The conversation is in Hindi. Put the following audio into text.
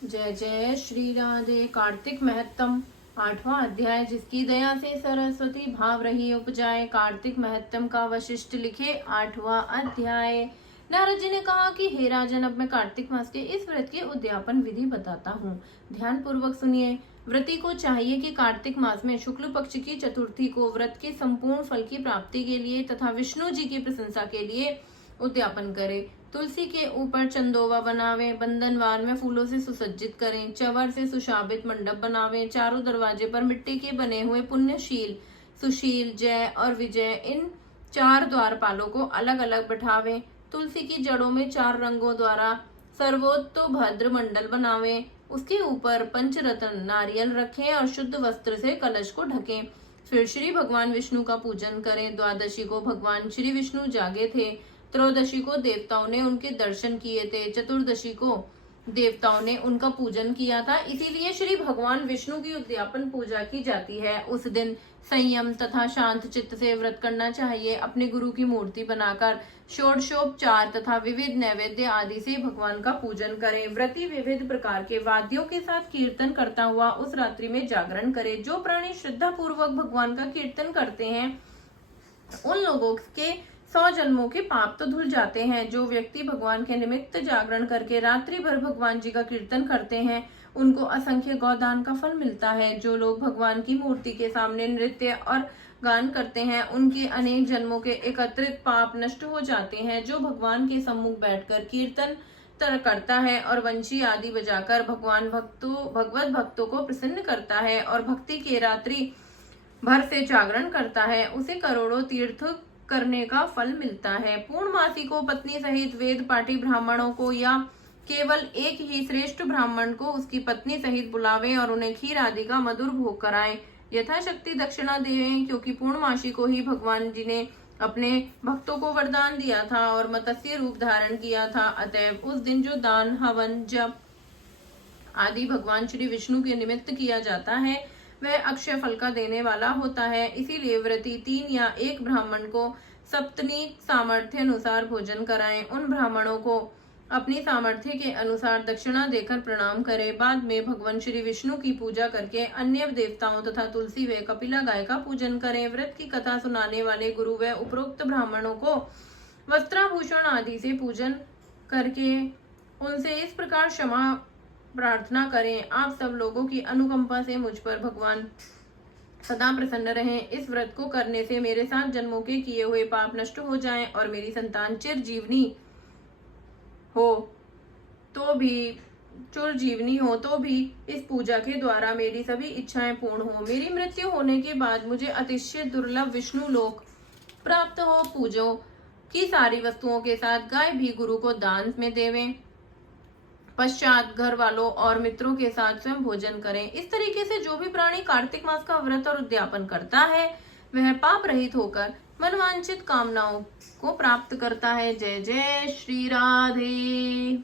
जय जय श्री राधे। कार्तिक महत्तम 8वां अध्याय। जिसकी दया से सरस्वती भाव रही उपजाए। कार्तिक महत्तम का वशिष्ठ लिखे 8वां अध्याय। नारद जी ने कहा कि हे राजन, अब मैं कार्तिक मास के इस व्रत के उद्यापन विधि बताता हूँ, ध्यान पूर्वक सुनिए। व्रती को चाहिए कि कार्तिक मास में शुक्ल पक्ष की चतुर्थी को व्रत के संपूर्ण फल की प्राप्ति के लिए तथा विष्णु जी की प्रशंसा के लिए उद्यापन करे। तुलसी के ऊपर चंदोवा बनावे, बंधनवार में फूलों से सुसज्जित करें, चवर से सुशाभित मंडप बनावे, चारों दरवाजे पर मिट्टी के बने हुए पुण्यशील, सुशील, जय और विजय इन 4 द्वारपालों को अलग अलग बैठावे। तुलसी की जड़ों में 4 रंगों द्वारा सर्वोत्तभद्र मंडल बनावे। उसके ऊपर पंचरत्न नारियल रखें और शुद्ध वस्त्र से कलश को ढकें। फिर श्री भगवान विष्णु का पूजन करें। द्वादशी को भगवान श्री विष्णु जागे थे। त्रयोदशी को देवताओं ने उनके दर्शन किए थे। चतुर्दशी को देवताओं ने उनका पूजन किया था, इसीलिए श्री भगवान विष्णु की उद्यापन पूजा की जाती है। उस दिन संयम तथा शांत चित्त से व्रत करना चाहिए। अपने गुरु की मूर्ति बनाकर षोडशोपचार तथा विविध नैवेद्य आदि से भगवान का पूजन करें। व्रती विविध प्रकार के वाद्यों के साथ कीर्तन करता हुआ उस रात्रि में जागरण करे। जो प्राणी श्रद्धा पूर्वक भगवान का कीर्तन करते हैं उन लोगों के 100 जन्मों के पाप तो धुल जाते हैं। जो व्यक्ति भगवान के निमित्त जागरण करके रात्रि भर भगवान जी का कीर्तन करते हैं उनको असंख्य गौदान का फल मिलता है। जो लोग भगवान की मूर्ति के सामने नृत्य और गान करते हैं उनके अनेक जन्मों के एकत्रित पाप नष्ट हो जाते हैं। जो भगवान के सम्मुख बैठकर कीर्तन करता है और वंशी आदि बजाकर भगवत भक्तों को प्रसन्न करता है और भक्ति के रात्रि भर से जागरण करता है, उसे करोड़ों तीर्थ करने का फल मिलता है। पूर्णमासी को पत्नी सहित वेद पाठी ब्राह्मणों को या केवल एक ही श्रेष्ठ ब्राह्मण को उसकी पत्नी सहित बुलावे और उन्हें खीर आदि का मधुर भोग कराएं। यथाशक्ति दक्षिणा देवें, क्योंकि पूर्णमासी को ही भगवान जी ने अपने भक्तों को वरदान दिया था और मत्स्य रूप धारण किया था। अतएव उस दिन जो दान, हवन, जप आदि भगवान श्री विष्णु के निमित्त किया जाता है वह अक्षय फल का देने वाला होता है। इसीलिए व्रती 3 या 1 ब्राह्मण को सप्तनीक सामर्थ्य अनुसार भोजन कराएं। उन ब्राह्मणों को अपनी सामर्थ्य के अनुसार दक्षिणा देकर प्रणाम करें। बाद में भगवान श्री विष्णु की पूजा करके अन्य देवताओं तथा तुलसी व कपिला गाय का पूजन करें। व्रत की कथा सुनाने वाले गुरु व उपरोक्त ब्राह्मणों को वस्त्राभूषण आदि से पूजन करके उनसे इस प्रकार क्षमा प्रार्थना करें। आप सब लोगों की अनुकंपा से मुझ पर भगवान सदा प्रसन्न रहें। इस व्रत को करने से मेरे 7 जन्मों के किए हुए पाप नष्ट हो जाएं और मेरी संतान चिरजीवनी हो तो भी इस पूजा के द्वारा मेरी सभी इच्छाएं पूर्ण हो। मेरी मृत्यु होने के बाद मुझे अतिशय दुर्लभ विष्णु लोक प्राप्त हो। पूजो की सारी वस्तुओं के साथ गाय भी गुरु को दान में देवें। पश्चात घर वालों और मित्रों के साथ स्वयं भोजन करें। इस तरीके से जो भी प्राणी कार्तिक मास का व्रत और उद्यापन करता है वह पाप रहित होकर मनवांछित कामनाओं को प्राप्त करता है। जय जय श्री राधे।